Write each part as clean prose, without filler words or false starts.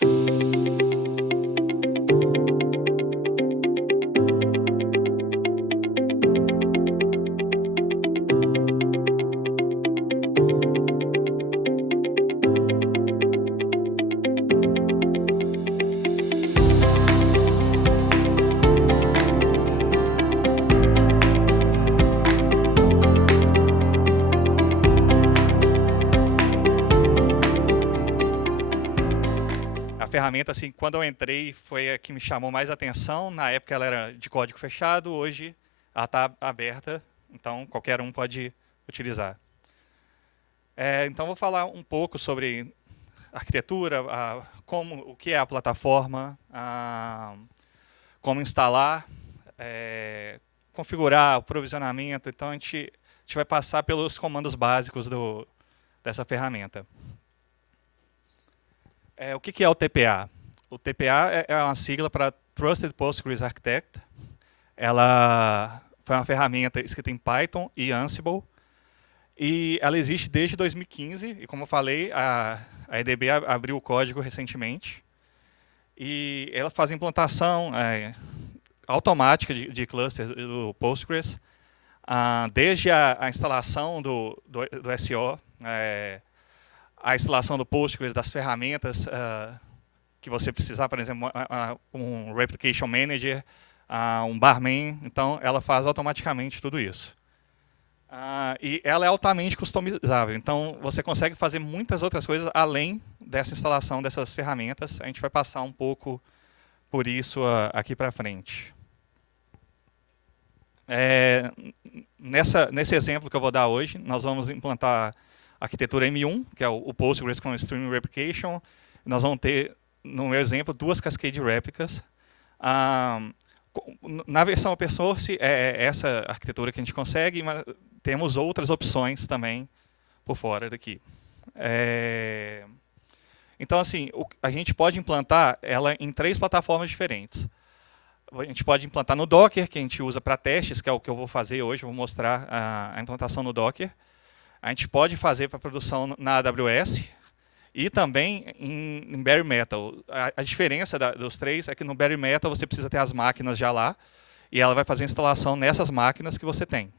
A ferramenta, assim, quando eu entrei, foi a que me chamou mais atenção. Na época ela era de código fechado, hoje ela está aberta, então qualquer um pode utilizar. Então vou falar um pouco sobre arquitetura, o que é a plataforma, como instalar, configurar o provisionamento. Então a gente vai passar pelos comandos básicos dessa ferramenta. O que é o TPA? O TPA é uma sigla para Trusted Postgres Architect. Ela foi uma ferramenta escrita em Python e Ansible. E ela existe desde 2015. E como eu falei, a EDB abriu o código recentemente. E ela faz implantação automática de clusters do Postgres, desde a instalação do SO, a instalação do Postgres, das ferramentas que você precisar, por exemplo, um Replication Manager, um Barman. Então, ela faz automaticamente tudo isso. E ela é altamente customizável. Então, você consegue fazer muitas outras coisas além dessa instalação dessas ferramentas. A gente vai passar um pouco por isso aqui para frente. Nesse exemplo que eu vou dar hoje, nós vamos implantar a arquitetura M1, que é o Postgres com Stream Replication. Nós vamos ter, no meu exemplo, 2 Cascade réplicas. Na versão open source, é essa arquitetura que a gente consegue, mas temos outras opções também por fora daqui. Então, assim, a gente pode implantar ela em 3 plataformas diferentes. A gente pode implantar no Docker, que a gente usa para testes, que é o que eu vou fazer hoje. Eu vou mostrar a implantação no Docker. A gente pode fazer para produção na AWS e também em Bare Metal. A diferença dos 3 é que no Bare Metal você precisa ter as máquinas já lá e ela vai fazer a instalação nessas máquinas que você tem.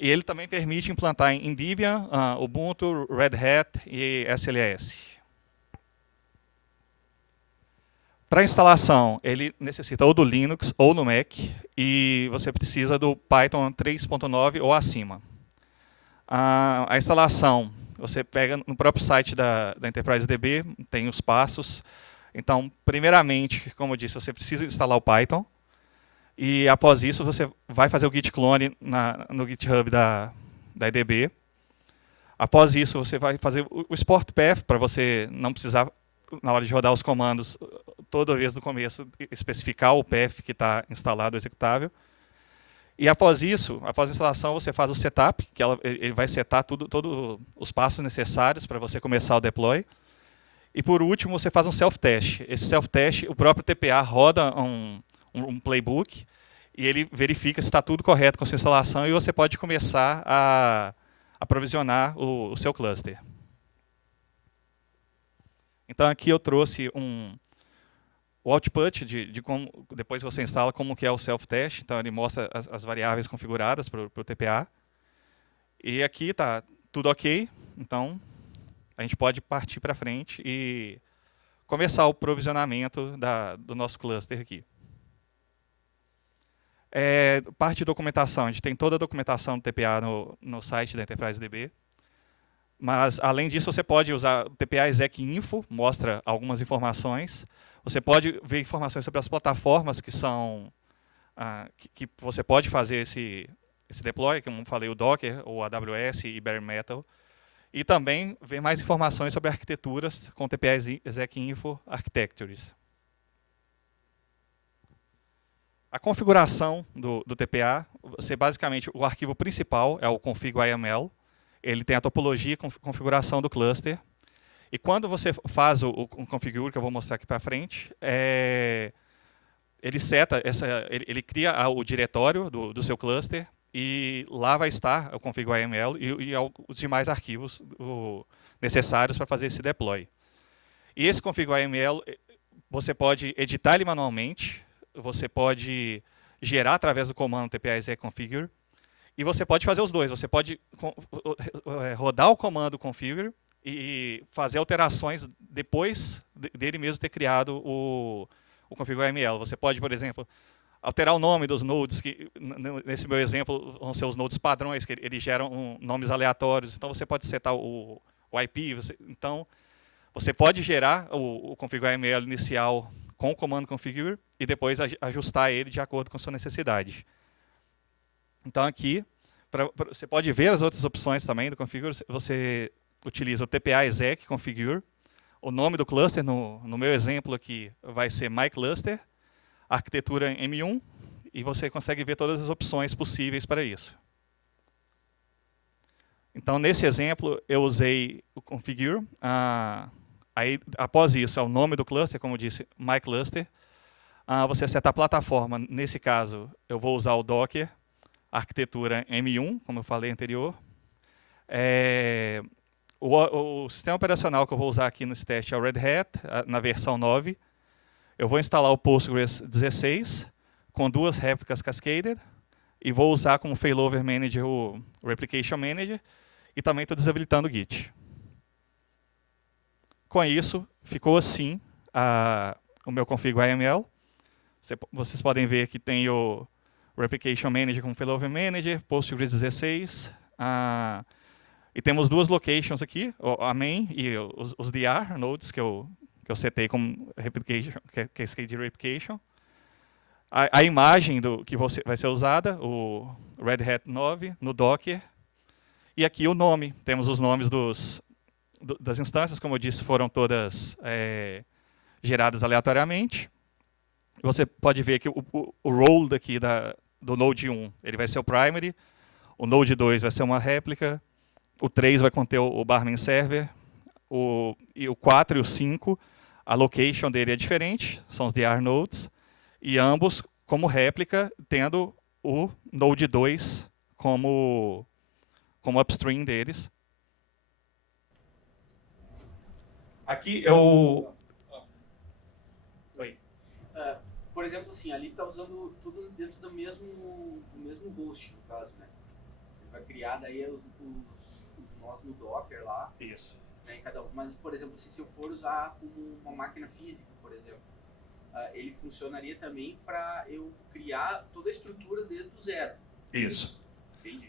E ele também permite implantar em Debian, Ubuntu, Red Hat e SLS. Para instalação, ele necessita ou do Linux ou no Mac e você precisa do Python 3.9 ou acima. A instalação, você pega no próprio site da Enterprise DB, tem os passos. Então, primeiramente, como eu disse, você precisa instalar o Python. E após isso, você vai fazer o git clone no GitHub da EDB. Após isso, você vai fazer o export path, para você não precisar, na hora de rodar os comandos, toda vez no começo, especificar o path que está instalado, o executável. E após isso, após a instalação, você faz o setup, que ele vai setar todos os passos necessários para você começar o deploy. E por último, você faz um self-test. Esse self-test, o próprio TPA roda um playbook e ele verifica se está tudo correto com a sua instalação e você pode começar a provisionar o seu cluster. Então aqui eu trouxe o output de como, depois você instala, como que é o self-test. Então ele mostra as variáveis configuradas para o TPA. E aqui está tudo ok. Então a gente pode partir para frente e começar o provisionamento do nosso cluster aqui. Parte de documentação. A gente tem toda a documentação do TPA no site da Enterprise DB. Mas, além disso, você pode usar o TPA exec info, mostra algumas informações. Você pode ver informações sobre as plataformas que são que você pode fazer esse deploy, como eu falei, o Docker, o AWS e Bare Metal. E também ver mais informações sobre arquiteturas com TPA exec info architectures. A configuração do TPA, basicamente, o arquivo principal é o config.yml. Ele tem a topologia e configuração do cluster. E quando você faz o configure, que eu vou mostrar aqui para frente, ele cria o diretório do seu cluster e lá vai estar o config.yml e os demais arquivos necessários para fazer esse deploy. E esse config.yml, você pode editar ele manualmente, você pode gerar através do comando tpa-exec-configure, e você pode fazer os dois. Você pode rodar o comando configure e fazer alterações depois dele mesmo ter criado o config.yml. Você pode, por exemplo, alterar o nome dos nodes, que nesse meu exemplo vão ser os nodes padrões, que eles geram nomes aleatórios. Então você pode setar o IP. Então você pode gerar o config.yml inicial com o comando configure e depois ajustar ele de acordo com a sua necessidade. Então aqui, você pode ver as outras opções também do configure. Você utiliza o tpa-exec configure. O nome do cluster, no meu exemplo aqui, vai ser mycluster, arquitetura M1, e você consegue ver todas as opções possíveis para isso. Então, nesse exemplo, eu usei o configure. Aí, após isso, é o nome do cluster, como eu disse, mycluster. Você seta a plataforma. Nesse caso, eu vou usar o Docker, arquitetura M1, como eu falei anterior. O sistema operacional que eu vou usar aqui nesse teste é o Red Hat, na versão 9. Eu vou instalar o Postgres 16, com 2 réplicas Cascaded, e vou usar como failover manager o Replication Manager, e também estou desabilitando o Git. Com isso, ficou assim o meu config.yml. Vocês podem ver que tem o Replication Manager como failover manager, Postgres 16, e temos 2 locations aqui, a main e os DR nodes que eu setei como replication, cascade replication. A imagem que vai ser usada, o Red Hat 9, no Docker. E aqui o nome. Temos os nomes das instâncias, como eu disse, foram todas geradas aleatoriamente. Você pode ver que o role daqui do Node 1 ele vai ser o primary, o Node 2 vai ser uma réplica, o 3 vai conter o barman server, e o 4 e o 5, a location dele é diferente, são os DR nodes, e ambos como réplica, tendo o Node 2 como upstream deles. Aqui eu... Oi. Por exemplo, assim, ali está usando tudo dentro do mesmo host, no caso, né? Ele vai criar daí os nós no Docker lá. Isso. Né, em cada um. Mas, por exemplo, se eu for usar como uma máquina física, por exemplo, ele funcionaria também para eu criar toda a estrutura desde o zero. Isso. Entendi.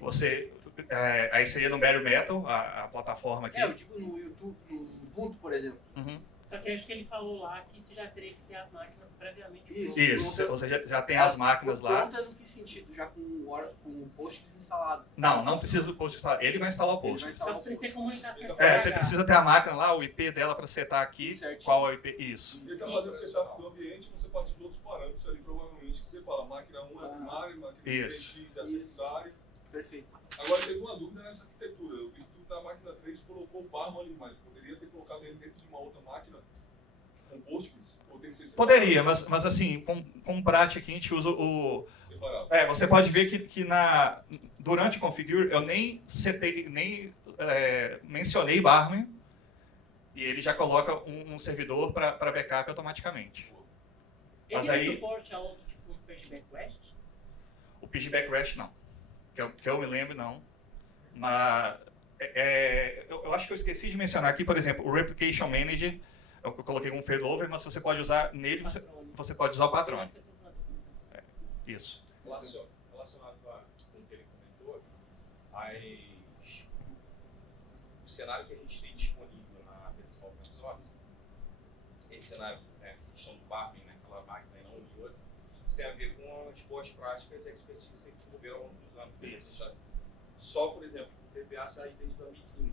Aí seria no Bare Metal, a plataforma aqui. Eu digo no YouTube, no Ubuntu, por exemplo. Uhum. Só que eu acho que ele falou lá que você já teria que ter as máquinas previamente prontas. Isso, você já tem as máquinas lá. Pronta no que sentido? Já com o Postgres instalado? Não precisa do Postgres instalado. Ele vai instalar o Postgres. Só que precisa ter comunicação. Você precisa ter a máquina lá, o IP dela para setar aqui. Certo. Qual é o IP? Isso. Ele está fazendo o setup do ambiente, você passa os outros parâmetros ali, provavelmente, que você fala, máquina 1 é primária, máquina 3x é secundária. Perfeito. Agora, teve uma dúvida nessa arquitetura. Eu vi que tu na máquina 3 colocou o barman ali, mas poderia ter colocado ele dentro de uma outra máquina com Postgres? Ou tem que ser separado? Poderia, mas assim, com prática aqui a gente usa o... Separado. Você pode ver que durante o configure eu nem mencionei barman, e ele já coloca um servidor para backup automaticamente. Ele Mas tem aí- suporte a outro tipo de pagback REST? O piggyback REST não. Que eu me lembro, não. Mas eu acho que eu esqueci de mencionar aqui, por exemplo, o Replication Manager, eu coloquei um failover, mas você pode usar nele, você pode usar o patrão. Isso. Relacionado com o que ele comentou, o cenário que a gente tem disponível na versão open source, esse cenário, né, a questão do Barman, né, aquela máquina e não de outra, isso tem a ver com as boas práticas e expertise que se desenvolveram ao longo dos anos. Só, por exemplo, o TPA sai desde 2015.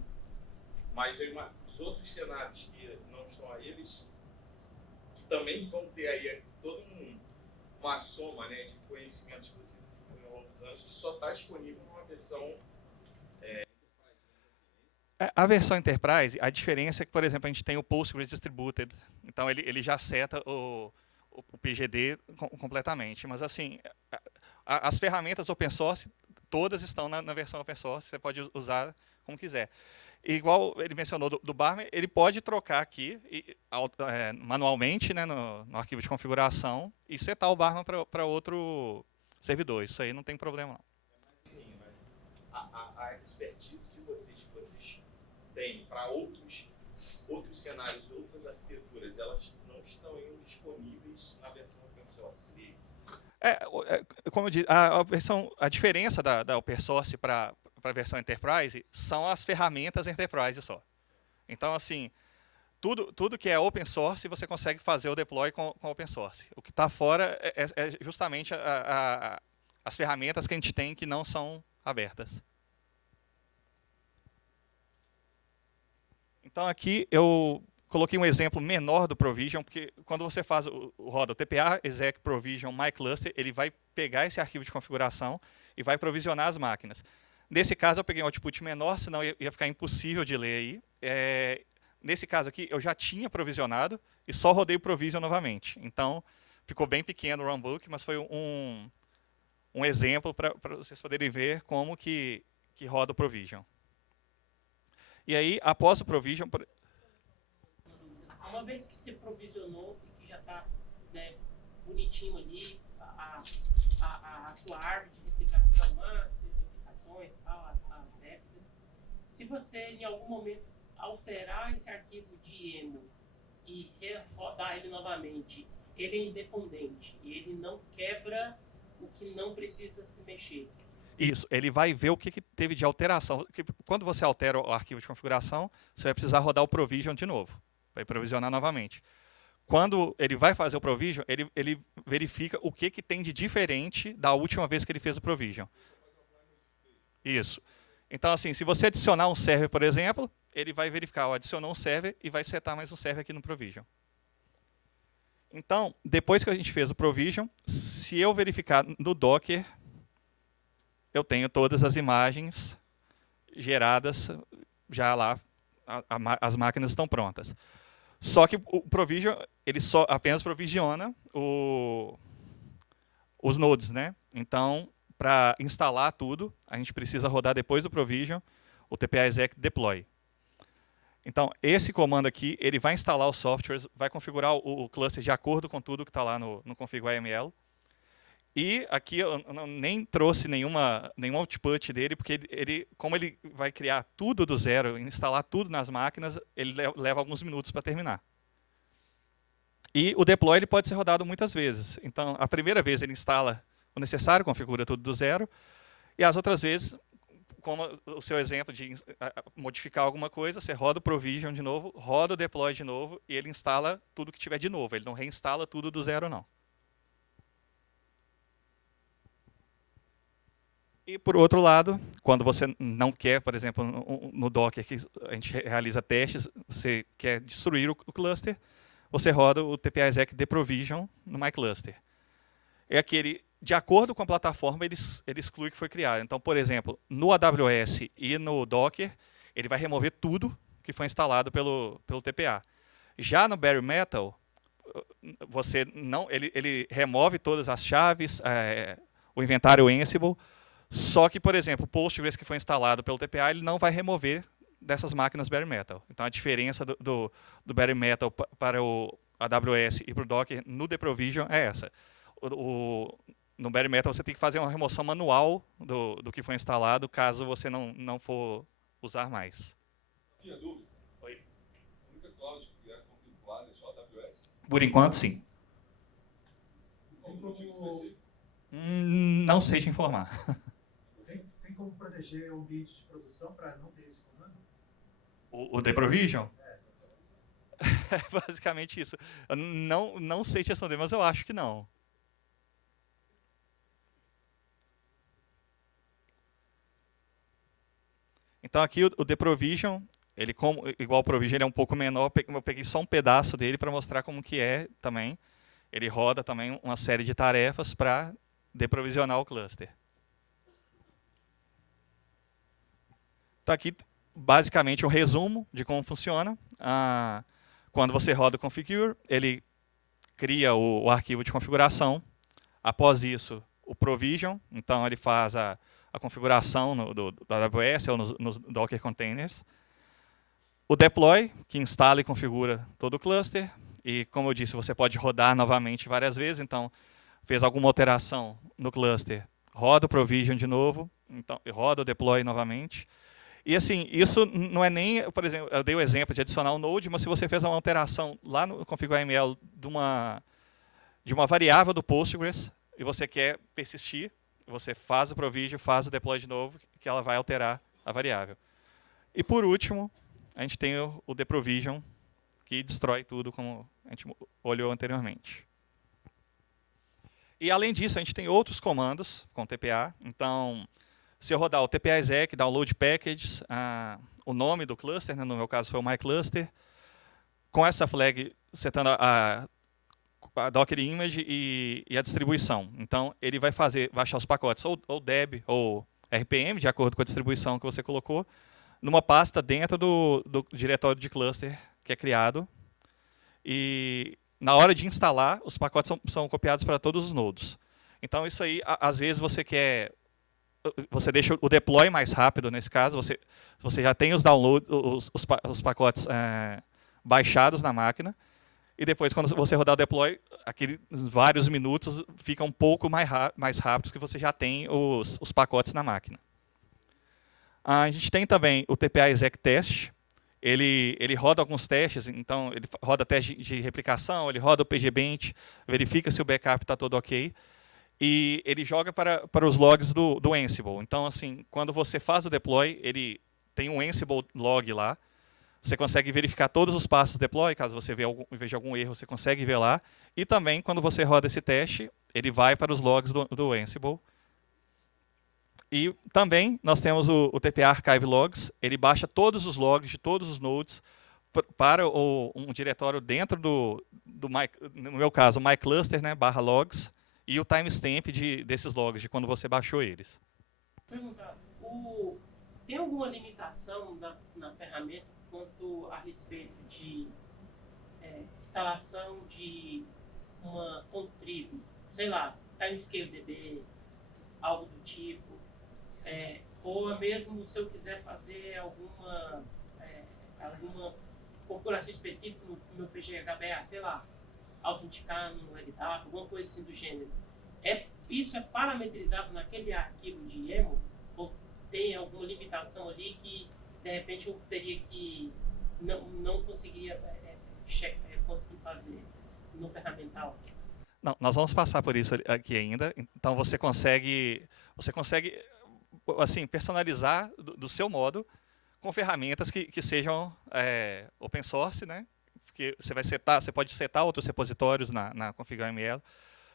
Mas os outros cenários que não estão aí, eles também vão ter aí toda uma soma, né, de conhecimentos que vocês adquiriram ao longo dos anos que só está disponível numa versão A versão Enterprise, a diferença é que, por exemplo, a gente tem o Postgres Distributed. Então, ele já seta o PGD completamente. Mas, assim, as ferramentas open source, todas estão na versão open source. Você pode usar como quiser. igual ele mencionou do Barman, ele pode trocar aqui manualmente, né, no arquivo de configuração e setar o Barman para outro servidor. Isso aí não tem problema, não. Sim, mas a expertise de vocês que vocês têm para outros cenários, outras arquiteturas, elas não estão ainda disponíveis na versão open source. Como eu disse, a diferença da open source para a versão Enterprise são as ferramentas Enterprise só. Então, assim, tudo que é open source você consegue fazer o deploy com open source. O que está fora é justamente as ferramentas que a gente tem que não são abertas. Então, aqui eu coloquei um exemplo menor do provision, porque quando você faz roda o TPA exec provision my cluster, ele vai pegar esse arquivo de configuração e vai provisionar as máquinas. Nesse caso, eu peguei um output menor, senão ia ficar impossível de ler aí. Nesse caso aqui, eu já tinha provisionado e só rodei o provision novamente. Então, ficou bem pequeno o runbook, mas foi um exemplo para vocês poderem ver como que roda o provision. E aí, após o provision... Uma vez que você provisionou e que já está, né, bonitinho ali, a sua árvore de replicação master, replicações, tal, as réplicas, se você em algum momento alterar esse arquivo de emo e rodar ele novamente, ele é independente e ele não quebra o que não precisa se mexer. Isso, ele vai ver o que teve de alteração. Quando você altera o arquivo de configuração, você vai precisar rodar o provision de novo. Vai provisionar novamente. Quando ele vai fazer o provision, ele verifica o que tem de diferente da última vez que ele fez o provision. Isso. Então, assim, se você adicionar um server, por exemplo, ele vai verificar, adicionou um server e vai setar mais um server aqui no provision. Então, depois que a gente fez o provision, se eu verificar no Docker, eu tenho todas as imagens geradas já lá, as máquinas estão prontas. Só que o provision, ele só apenas provisiona os nodes, né? Então, para instalar tudo, a gente precisa rodar depois do provision o TPA exec deploy. Então, esse comando aqui, ele vai instalar os softwares, vai configurar o cluster de acordo com tudo que está lá no config.yml. E aqui eu nem trouxe nenhum output dele, porque como ele vai criar tudo do zero, instalar tudo nas máquinas, ele leva alguns minutos para terminar. E o deploy ele pode ser rodado muitas vezes. Então, a primeira vez ele instala o necessário, configura tudo do zero, e as outras vezes, como o seu exemplo de modificar alguma coisa, você roda o provision de novo, roda o deploy de novo, e ele instala tudo que tiver de novo. Ele não reinstala tudo do zero, não. E, por outro lado, quando você não quer, por exemplo, no Docker, que a gente realiza testes, você quer destruir o cluster, você roda o TPA exec deprovision no mycluster. É aquele, de acordo com a plataforma, ele exclui o que foi criado. Então, por exemplo, no AWS e no Docker, ele vai remover tudo que foi instalado pelo TPA. Já no Bare Metal, ele remove todas as chaves, o inventário Ansible. Só que, por exemplo, o Postgres que foi instalado pelo TPA, ele não vai remover dessas máquinas Bare Metal. Então, a diferença do Bare Metal para o AWS e para o Docker no deprovision é essa. No Bare Metal, você tem que fazer uma remoção manual do que foi instalado, caso você não for usar mais. Tinha dúvida? Oi? A única cloud que é contemplada é só a AWS? Por enquanto, sim. Algum motivo específico? Não sei te informar. Tem como proteger o ambiente de produção para não ter esse comando? O deprovision? É basicamente isso. Eu não sei te responder, mas eu acho que não. Então aqui o deprovision, ele igual o provision, ele é um pouco menor, eu peguei só um pedaço dele para mostrar como que é também. Ele roda também uma série de tarefas para deprovisionar o cluster. Então aqui, basicamente, um resumo de como funciona. Quando você roda o configure, ele cria o arquivo de configuração. Após isso, o provision. Então, ele faz a configuração do AWS ou nos Docker Containers. O deploy, que instala e configura todo o cluster. E, como eu disse, você pode rodar novamente várias vezes. Então, fez alguma alteração no cluster, roda o provision de novo, então roda o deploy novamente. E assim, isso não é nem, por exemplo, eu dei o exemplo de adicionar um node, mas se você fez uma alteração lá no config.yml de uma variável do Postgres e você quer persistir, você faz o provision, faz o deploy de novo, que ela vai alterar a variável. E por último, a gente tem o deprovision, que destrói tudo, como a gente olhou anteriormente. E além disso, a gente tem outros comandos com TPA. Então, se eu rodar o TPA exec, download packages, o nome do cluster, né, no meu caso foi o mycluster, com essa flag setando a Docker image e a distribuição. Então, ele vai achar os pacotes ou deb ou RPM, de acordo com a distribuição que você colocou, numa pasta dentro do diretório de cluster que é criado. E na hora de instalar, os pacotes são copiados para todos os nodos. Então, isso aí, às vezes, você deixa o deploy mais rápido, nesse caso, você já tem os downloads, os pacotes baixados na máquina, e depois, quando você rodar o deploy, aqueles vários minutos ficam um pouco mais rápidos, que você já tem os pacotes na máquina. A gente tem também o TPA exec test. Ele roda alguns testes, então ele roda teste de replicação, ele roda o pgbench, verifica se o backup está todo ok, e ele joga para os logs do Ansible. Então, assim, quando você faz o deploy, ele tem um Ansible log lá, você consegue verificar todos os passos do deploy, caso você veja algum erro, você consegue ver lá, e também, quando você roda esse teste, ele vai para os logs do Ansible. E também nós temos o TPA Archive Logs, ele baixa todos os logs de todos os nodes para um diretório dentro no meu caso, o mycluster, né, /logs, e o timestamp desses logs, de quando você baixou eles. Perguntar, tem alguma limitação na ferramenta quanto a respeito de instalação de uma contribu, sei lá, timescale.db, algo do tipo? Ou mesmo se eu quiser fazer alguma configuração específica no meu PGHBA, sei lá, autenticar no LDAP, alguma coisa assim do gênero. Isso é parametrizado naquele arquivo de YAML? Ou tem alguma limitação ali que, de repente, eu teria que não conseguiria conseguir fazer no ferramental? Não, nós vamos passar por isso aqui ainda. Então, você consegue assim, personalizar do seu modo com ferramentas que sejam open source, né? Porque você pode setar outros repositórios na config.yml,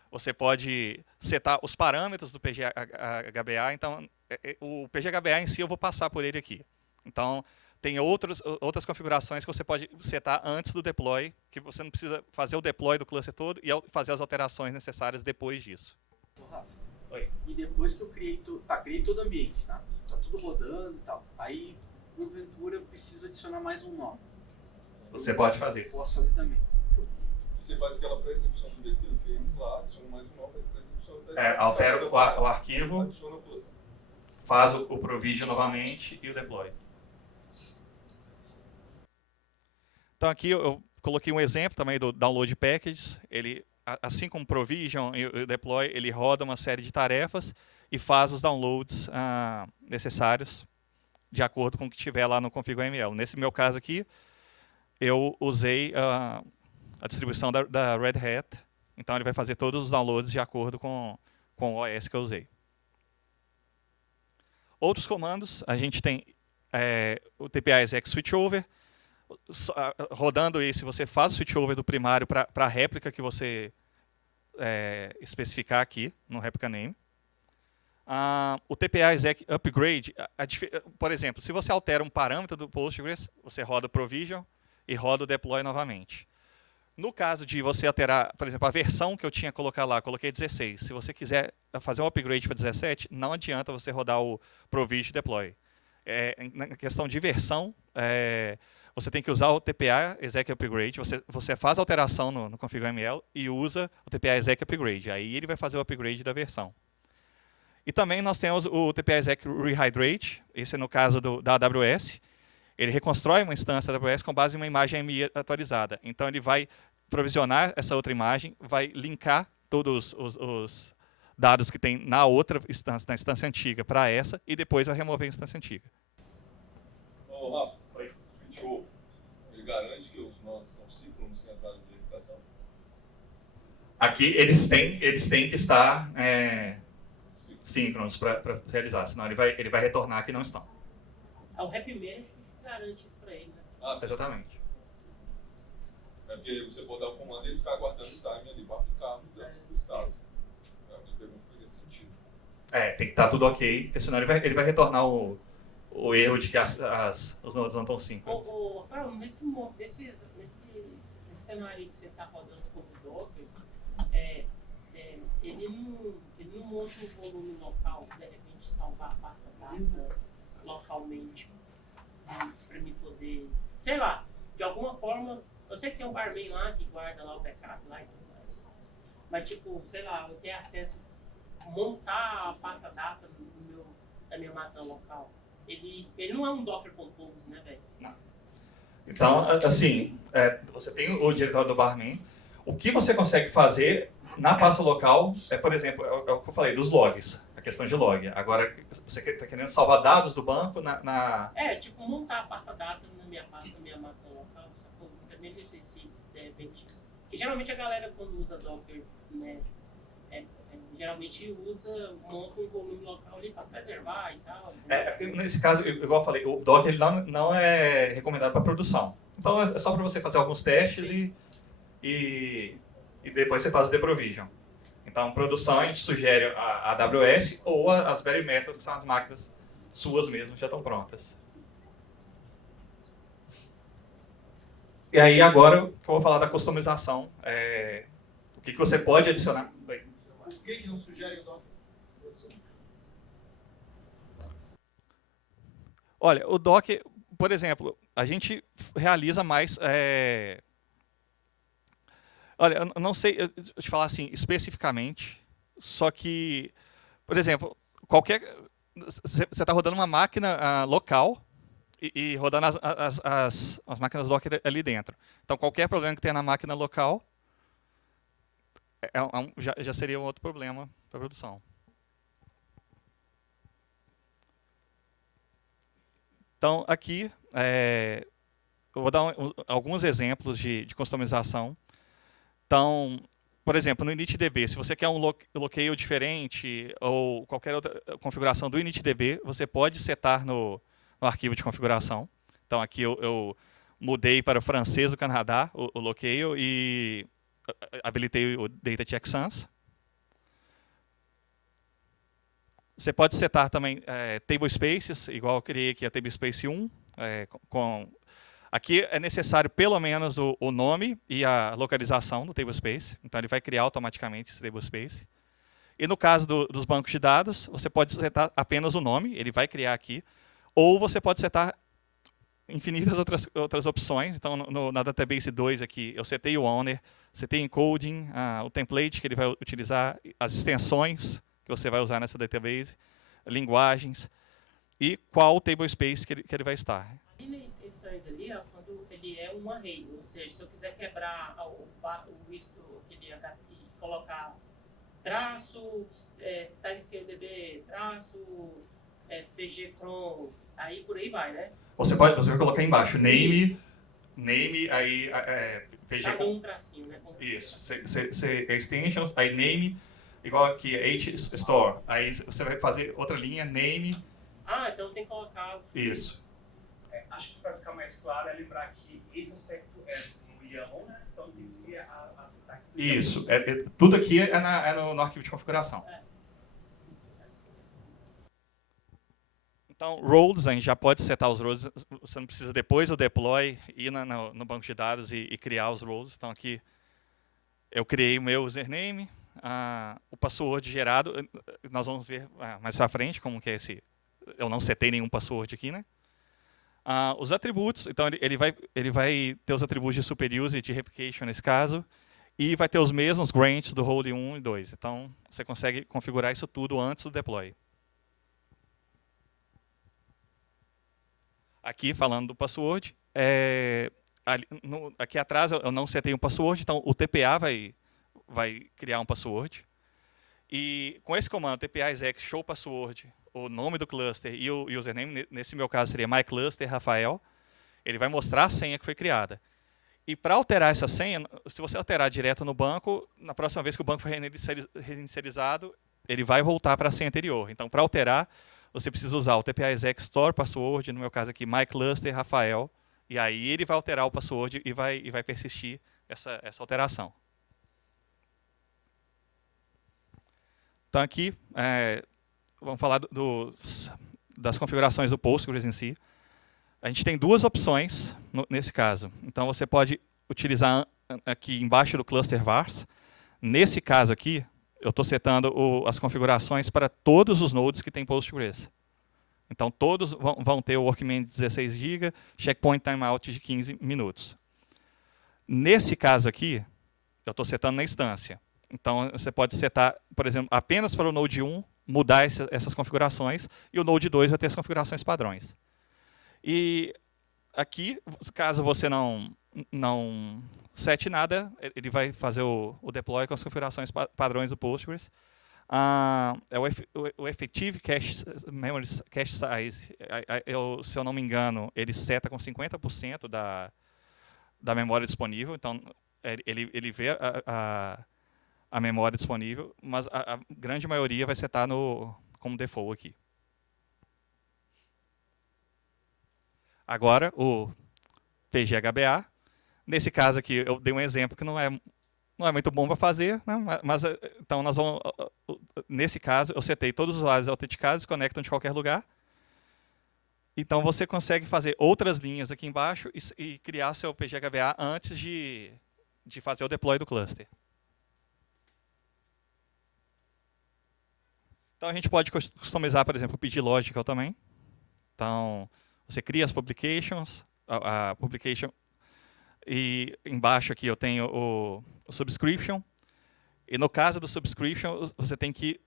você pode setar os parâmetros do PGHBA. Então, o PGHBA em si eu vou passar por ele aqui. Então, tem outras configurações que você pode setar antes do deploy, que você não precisa fazer o deploy do cluster todo e fazer as alterações necessárias depois disso. Oi. E depois que eu criei todo o ambiente, tá? Tá tudo rodando e tal. Aí, porventura, eu preciso adicionar mais um nó. Você pode fazer. Posso fazer também. Você faz aquela pré-execução do jeito que ele fez lá, adiciona mais um nó, faz pré-execução. Altera o arquivo, adiciona o cluster. faz o provision novamente e o deploy. Então aqui eu coloquei um exemplo também do download packages. Ele, assim como o provision e o deploy, ele roda uma série de tarefas e faz os downloads necessários de acordo com o que tiver lá no config.yml. Nesse meu caso aqui, eu usei a distribuição da Red Hat, então ele vai fazer todos os downloads de acordo com o OS que eu usei. Outros comandos, a gente tem o TPA exec switchover. Rodando esse, você faz o switchover do primário para a réplica que você especificar aqui no replica name. O TPA exec upgrade, por exemplo, se você altera um parâmetro do Postgres, você roda o provision e roda o deploy novamente. No caso de você alterar, por exemplo, a versão que eu tinha colocado lá, coloquei 16. Se você quiser fazer um upgrade para 17, não adianta você rodar o provision e deploy. Na questão de versão, você tem que usar o TPA exec upgrade. Você faz a alteração no config.yml e usa o TPA exec upgrade. Aí ele vai fazer o upgrade da versão. E também nós temos o TPA exec rehydrate. Esse é no caso da AWS. ele reconstrói uma instância da AWS com base em uma imagem AMI atualizada. Então, ele vai provisionar essa outra imagem, vai linkar todos os dados que tem na outra instância, na instância antiga, para essa, e depois vai remover a instância antiga. Ô, Rafa, para esse switch-over, ele garante que os nós estão síncronos sem atraso de verificação? Aqui, eles têm que estar síncronos para realizar, senão ele vai retornar que não estão. O Happy Manager garante isso para eles, né? Ah, sim. Exatamente. É porque você pode dar o comando e ele ficar aguardando o time ali para ficar dentro do estado. A minha pergunta foi nesse sentido. Tem que estar tudo ok, porque senão ele vai retornar o erro de que os nodes não estão síncronos. Carol, nesse cenário que você está rodando como Docker, ele não monta um volume local, de repente salvar a pasta data localmente, para me poder, sei lá, de alguma forma, eu sei que tem um barman lá que guarda lá o backup lá e tudo mais, mas tipo, sei lá, eu ter acesso, montar a pasta data da minha máquina local. Ele não é um Docker Compose, né, velho? Não. Então, assim, você tem o diretório do barman. O que você consegue fazer na pasta local por exemplo, é o que eu falei, dos logs, a questão de log. Agora, você está querendo salvar dados do banco tipo, montar a pasta data na minha máquina local, sacou? Também não sei se de repente... Porque geralmente a galera, quando usa Docker, né, geralmente monta um volume local ali para preservar e tal. Nesse caso, igual eu falei, o Docker ele não é recomendado para produção. Então, é só para você fazer alguns testes e depois você faz o deprovision. Então, produção a gente sugere a AWS ou as bare metal, que são as máquinas suas mesmo, já estão prontas. E aí, agora, que eu vou falar da customização. O que você pode adicionar. Por que não sugere o Docker? Olha, o Docker, por exemplo, a gente realiza mais... Olha, eu não sei eu te falar assim especificamente, só que, por exemplo, você está rodando uma máquina local e rodando as máquinas Docker ali dentro. Então, qualquer problema que tenha na máquina local já seria um outro problema para a produção. Então, aqui, eu vou dar alguns exemplos de customização. Então, por exemplo, no initDB, se você quer um locale diferente ou qualquer outra configuração do initDB, você pode setar no arquivo de configuração. Então, aqui eu mudei para o francês do Canadá, o locale, e habilitei o Data Checksums. Você pode setar também tablespaces, igual eu criei aqui a tablespace 1, aqui é necessário pelo menos o nome e a localização do tablespace. Então, ele vai criar automaticamente esse tablespace. E no caso dos bancos de dados, você pode setar apenas o nome, ele vai criar aqui. Ou você pode setar infinitas outras opções. Então, na database 2 aqui, eu setei o owner, setei encoding, o template que ele vai utilizar, as extensões que você vai usar nessa database, linguagens e qual tablespace que ele vai estar. Ali, quando ele é um array, ou seja, se eu quiser quebrar aquele HT, colocar traço, TimescaleDB, traço, pgcron, aí por aí vai, né? Você vai colocar embaixo name, aí pg. Tá com um tracinho, né? Isso, extensions, aí name, igual aqui, hstore, aí você vai fazer outra linha, name. Então tem que colocar... Isso. Acho que para ficar mais claro é lembrar que esse aspecto no YAML, né? Então tem que seguir a sintaxe do YAML. Isso, tudo aqui no arquivo de configuração. Então, roles, a gente já pode setar os roles, você não precisa depois do deploy ir no banco de dados e criar os roles. Então, aqui eu criei o meu username, o password gerado, nós vamos ver mais para frente como que é esse, eu não setei nenhum password aqui, né? Os atributos, então ele vai ter os atributos de superuse e de replication nesse caso, e vai ter os mesmos grants do role 1 e 2. Então, você consegue configurar isso tudo antes do deploy. Aqui, falando do password, aqui atrás eu não setei um password, então o TPA vai criar um password. E com esse comando, TPA exec show password, o nome do cluster e o username, nesse meu caso seria mycluster Rafael, ele vai mostrar a senha que foi criada. E para alterar essa senha, se você alterar direto no banco, na próxima vez que o banco for reinicializado, ele vai voltar para a senha anterior. Então, para alterar, você precisa usar o TPA exec store password, no meu caso aqui, mycluster Rafael, e aí ele vai alterar o password e vai persistir essa alteração. Então, aqui, vamos falar das configurações do Postgres em si. A gente tem duas opções nesse caso. Então, você pode utilizar aqui embaixo do cluster vars. Nesse caso aqui, eu estou setando as configurações para todos os nodes que tem Postgres. Então, todos vão ter o workman de 16 GB, checkpoint timeout de 15 minutos. Nesse caso aqui, eu estou setando na instância. Então, você pode setar, por exemplo, apenas para o Node 1, mudar essas configurações, e o Node 2 vai ter as configurações padrões. E aqui, caso você não sete nada, ele vai fazer o deploy com as configurações padrões do Postgres. O Effective Memory Cache Size, se eu não me engano, ele seta com 50% da memória disponível. Então, ele vê a memória disponível, mas a grande maioria vai setar como default aqui. Agora, o PGHBA. Nesse caso aqui, eu dei um exemplo que não é muito bom para fazer, né? Mas então nós vamos, nesse caso, eu setei todos os usuários autenticados, conectam de qualquer lugar. Então você consegue fazer outras linhas aqui embaixo e criar seu PGHBA antes de fazer o deploy do cluster. Então a gente pode customizar, por exemplo, o PD Logical também. Então, você cria as publications, a publication, e embaixo aqui eu tenho o subscription. E no caso do subscription, você tem que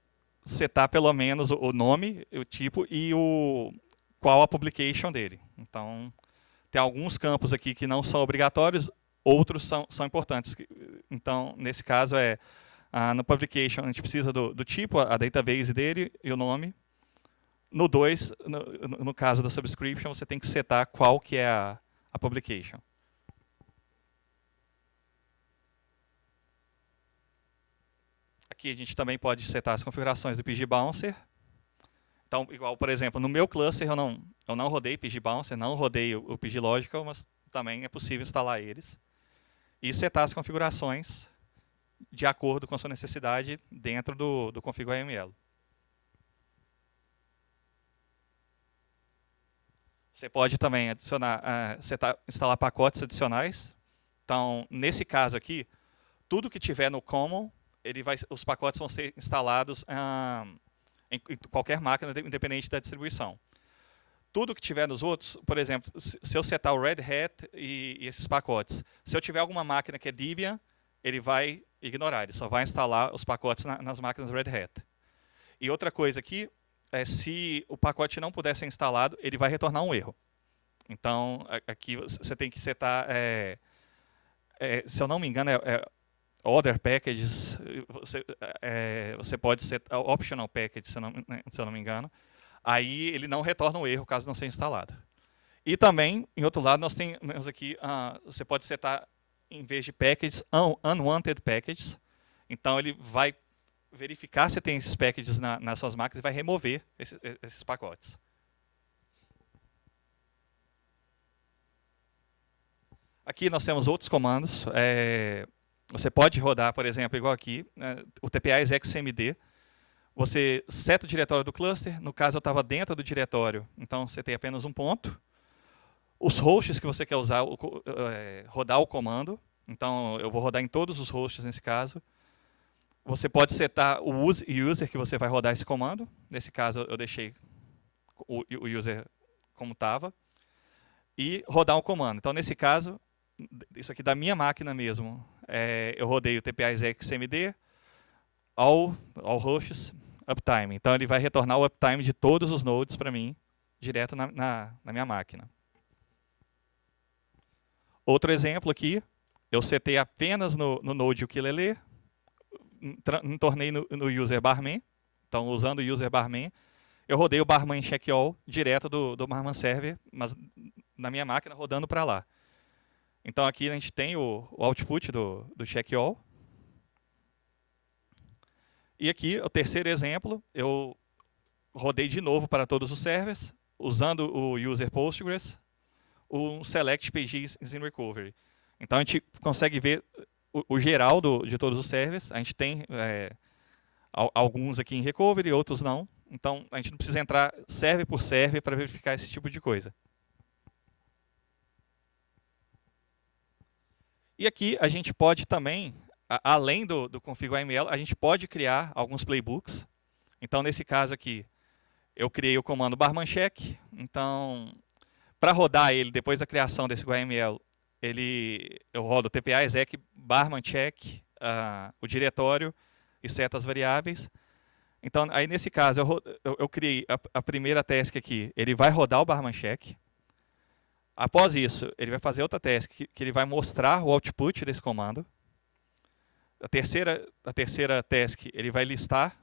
setar pelo menos o nome, o tipo e qual a publication dele. Então, tem alguns campos aqui que não são obrigatórios, outros são importantes. Então, nesse caso, no publication, a gente precisa do tipo, a database dele e o nome. No 2, no caso da subscription, você tem que setar qual que é a publication. Aqui a gente também pode setar as configurações do pgbouncer. Então, igual, por exemplo, no meu cluster eu não rodei pgbouncer, não rodei o pglogical, mas também é possível instalar eles. E setar as configurações de acordo com a sua necessidade dentro do config.yml. Você pode também instalar pacotes adicionais. Então, nesse caso aqui, tudo que tiver no common, os pacotes vão ser instalados em qualquer máquina, independente da distribuição. Tudo que tiver nos outros, por exemplo, se eu setar o Red Hat e esses pacotes, se eu tiver alguma máquina que é Debian, ele vai ignorar, ele só vai instalar os pacotes nas máquinas Red Hat. E outra coisa aqui, se o pacote não puder ser instalado, ele vai retornar um erro. Então, aqui você tem que setar, se eu não me engano, Other Packages, você pode setar Optional Package, se eu não me engano. Aí ele não retorna um erro caso não seja instalado. E também, em outro lado, nós temos aqui, você pode setar, em vez de packages, Unwanted Packages. Então, ele vai verificar se tem esses packages nas suas máquinas e vai remover esses pacotes. Aqui nós temos outros comandos. Você pode rodar, por exemplo, igual aqui, o TPA exec cmd. Você seta o diretório do cluster. No caso, eu estava dentro do diretório, então você tem apenas um ponto. Os hosts que você quer usar, rodar o comando. Então, eu vou rodar em todos os hosts nesse caso. Você pode setar o user que você vai rodar esse comando. Nesse caso, eu deixei o user como estava. E rodar o comando. Então, nesse caso, isso aqui da minha máquina mesmo, eu rodei o TPA exec cmd, all hosts, uptime. Então, ele vai retornar o uptime de todos os nodes para mim, direto na minha máquina. Outro exemplo aqui, eu setei apenas no Node Ukulele, tornei no user barman. Então, usando o user barman, eu rodei o barman check all direto do barman server, mas na minha máquina rodando para lá. Então, aqui a gente tem o output do check all. E aqui, o terceiro exemplo, eu rodei de novo para todos os servers, usando o user Postgres, o select pages in recovery. Então, a gente consegue ver o geral de todos os servers. A gente tem alguns aqui em recovery, outros não. Então, a gente não precisa entrar server por server para verificar esse tipo de coisa. E aqui a gente pode também, além do config.yml, a gente pode criar alguns playbooks. Então, nesse caso aqui, eu criei o comando barmancheck. Então, para rodar ele depois da criação desse YML, eu rodo o tpa exec barmancheck, o diretório e setas variáveis. Então, aí nesse caso, eu criei a primeira task aqui, ele vai rodar o barmancheck. Após isso, ele vai fazer outra task que ele vai mostrar o output desse comando. A terceira task, ele vai listar,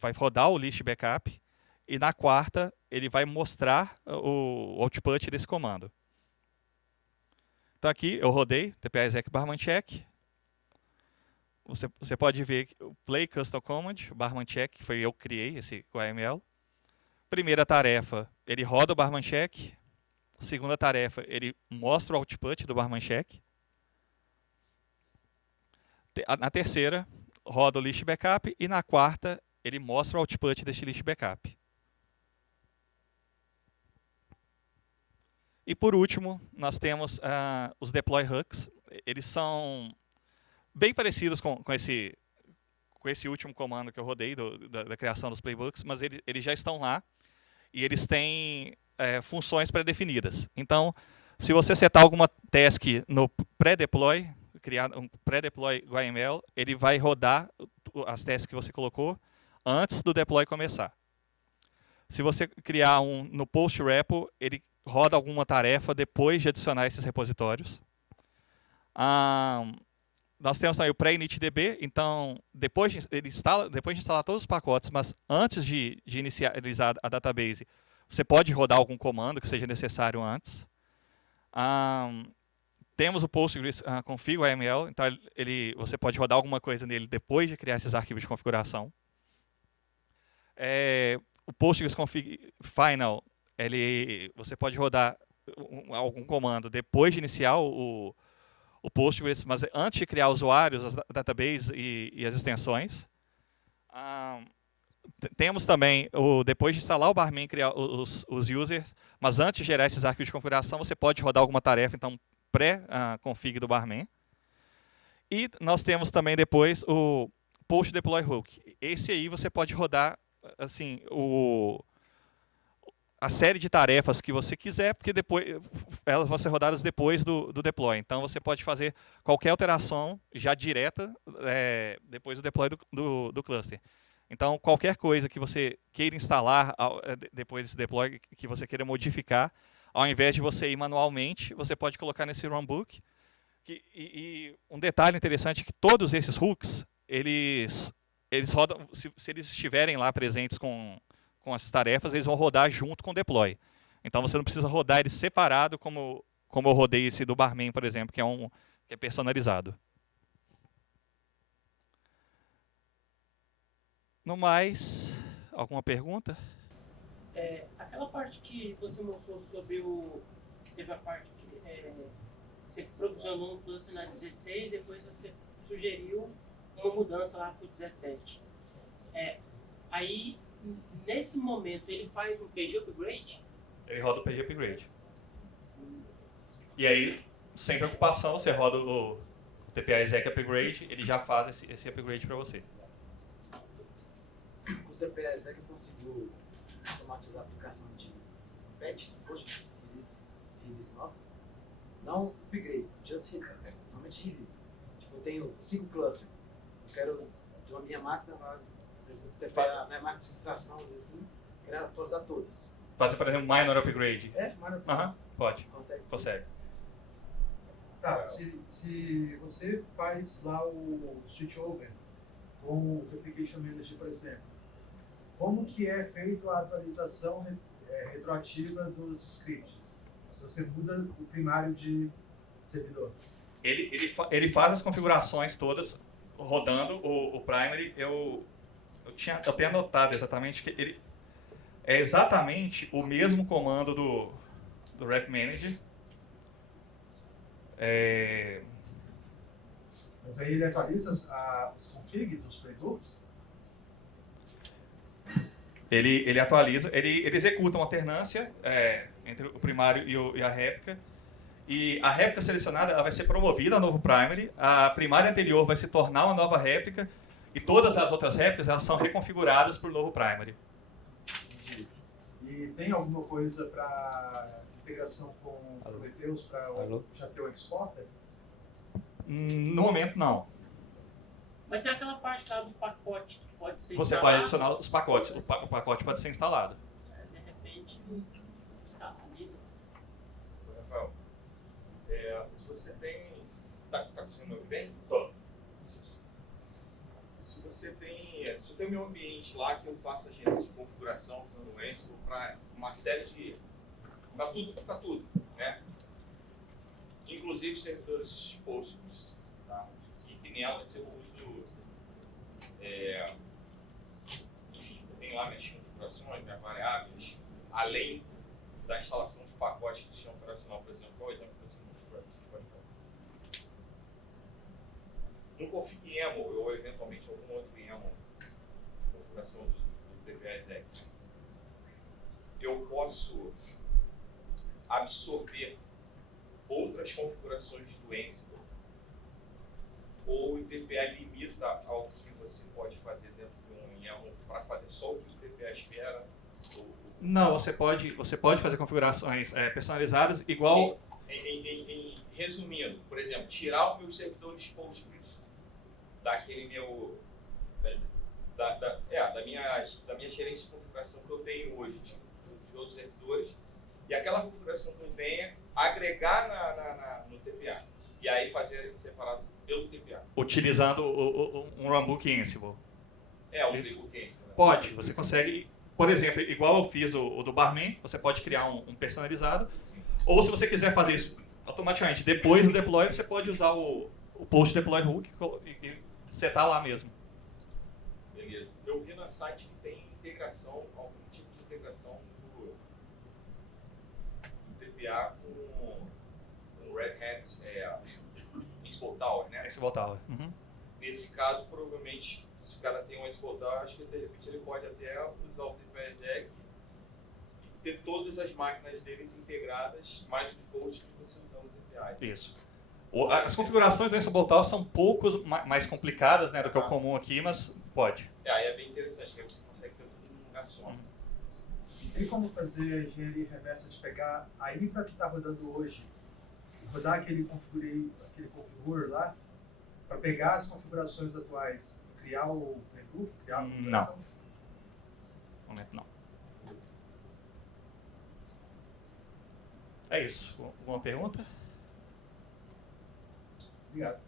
vai rodar o list backup. E na quarta, ele vai mostrar o output desse comando. Então aqui eu rodei tpa exec barmancheck. Você pode ver o play custom command, barmancheck, que foi eu que criei esse YML. Primeira tarefa, ele roda o barmancheck. Segunda tarefa, ele mostra o output do barmancheck. Na terceira, roda o list backup. E na quarta, ele mostra o output desse list backup. E por último, nós temos os deploy hooks. Eles são bem parecidos com esse último comando que eu rodei da criação dos playbooks, mas eles já estão lá e eles têm funções pré-definidas. Então, se você setar alguma task no pré-deploy, criar um pré-deploy YML, ele vai rodar as tasks que você colocou antes do deploy começar. Se você criar um no post repo, ele roda alguma tarefa depois de adicionar esses repositórios. Nós temos também o pré-initdb, então depois de instalar todos os pacotes, mas antes de inicializar a database, você pode rodar algum comando que seja necessário antes. Temos o Postgres config.yml, então você pode rodar alguma coisa nele depois de criar esses arquivos de configuração. O Postgres config final, você pode rodar algum comando depois de iniciar o Postgres, mas antes de criar usuários, as databases e as extensões. Temos também, depois de instalar o barman, criar os users, mas antes de gerar esses arquivos de configuração, você pode rodar alguma tarefa, então pré-config do barman. E nós temos também depois o post deploy hook. Esse aí você pode rodar assim, a série de tarefas que você quiser, porque depois elas vão ser rodadas depois do deploy. Então, você pode fazer qualquer alteração já direta depois do deploy do cluster. Então, qualquer coisa que você queira instalar depois desse deploy, que você queira modificar, ao invés de você ir manualmente, você pode colocar nesse runbook. E um detalhe interessante é que todos esses hooks, eles rodam, se eles estiverem lá presentes com essas tarefas, eles vão rodar junto com o deploy. Então, você não precisa rodar ele separado, como eu rodei esse do barman, por exemplo, que é personalizado. No mais, alguma pergunta? Aquela parte que você mostrou sobre teve a parte que você provisionou um cluster na 16, depois você sugeriu uma mudança lá para o 17. Aí, nesse momento, ele faz um page upgrade? Ele roda o page upgrade. E aí, sem preocupação, você roda o tpa exec upgrade, ele já faz esse upgrade para você. Os tpa exec conseguiu automatizar a aplicação de fetch, depois release novos? Não upgrade, just release, somente release. Tipo, eu tenho 5 clusters, eu quero de uma minha máquina lá, a minha máquina de extração, assim, quero atualizar todas. Fazer, por exemplo, minor upgrade. Minor upgrade. Pode. Consegue. Tá, se você faz lá o switchover com o Deprecation Manager, por exemplo, como que é feita a atualização retroativa dos scripts? Se você muda o primário de servidor. Ele faz as configurações todas rodando o primary. Eu tenho anotado exatamente que ele é exatamente o mesmo comando do Rep Manager. Mas aí ele atualiza os configs, os playbooks? Ele atualiza, ele executa uma alternância entre o primário e a réplica. E a réplica selecionada ela vai ser promovida ao novo primary, a primária anterior vai se tornar uma nova réplica e todas as outras réplicas elas são reconfiguradas para o novo primary. Entendi. E tem alguma coisa para integração com o Prometheus para já ter o exporter? No momento não. Mas tem aquela parte lá do pacote que pode ser Você pode adicionar os pacotes, o pacote pode ser instalado. De repente, instalar ali. Rafael, se você tem... Tá conseguindo me ouvir bem? Se você tem o meu ambiente lá que eu faço a gerência de configuração usando o Ansible para uma série de... para tudo, né? Inclusive servidores Postgres, tá? E que nelas eu uso... enfim, tem lá minhas configurações, minhas variáveis, além da instalação de pacotes do sistema operacional, por exemplo, qual é o exemplo que você pode fazer? No config YAML, ou eventualmente algum outro YAML, configuração do DPA-exec, eu posso absorver outras configurações do Ansible, ou o DPA limita ao que você pode fazer dentro de um YAML para fazer só o que o DPA espera? Não, você pode fazer configurações personalizadas igual... Resumindo, por exemplo, tirar os meus servidores Postgres daquele meu... da minha gerência de configuração que eu tenho hoje de outros servidores, e aquela configuração que eu tenho, agregar no TPA. E aí fazer separado pelo TPA. Utilizando um runbook Ansible. O playbook Ansible. Né? Pode, você consegue, por exemplo, igual eu fiz o do Barman, você pode criar um personalizado. Sim. Ou se você quiser fazer isso automaticamente, depois do deploy, você pode usar o post deploy hook e setar lá mesmo. Beleza. Eu vi na site que tem integração, algum tipo de integração do TPA com Red Hat Ansible Tower, né? Ansible Tower. Uhum. Nesse caso, provavelmente, se o cara tem um Ansible Tower, acho que de repente ele pode até usar o TPA-exec e ter todas as máquinas deles integradas, mais os posts que você usa no TPA. Isso. As configurações do Ansible Tower são um pouco mais complicadas, né, do que o comum aqui, mas pode. Aí é bem interessante, que aí você consegue ter tudo num lugar só. Tem como fazer a engenharia reversa de pegar a infra que está rodando hoje, rodar aquele configure lá, para pegar as configurações atuais, criar o playbook, criar a configuração? No momento não. É isso. Alguma pergunta? Obrigado.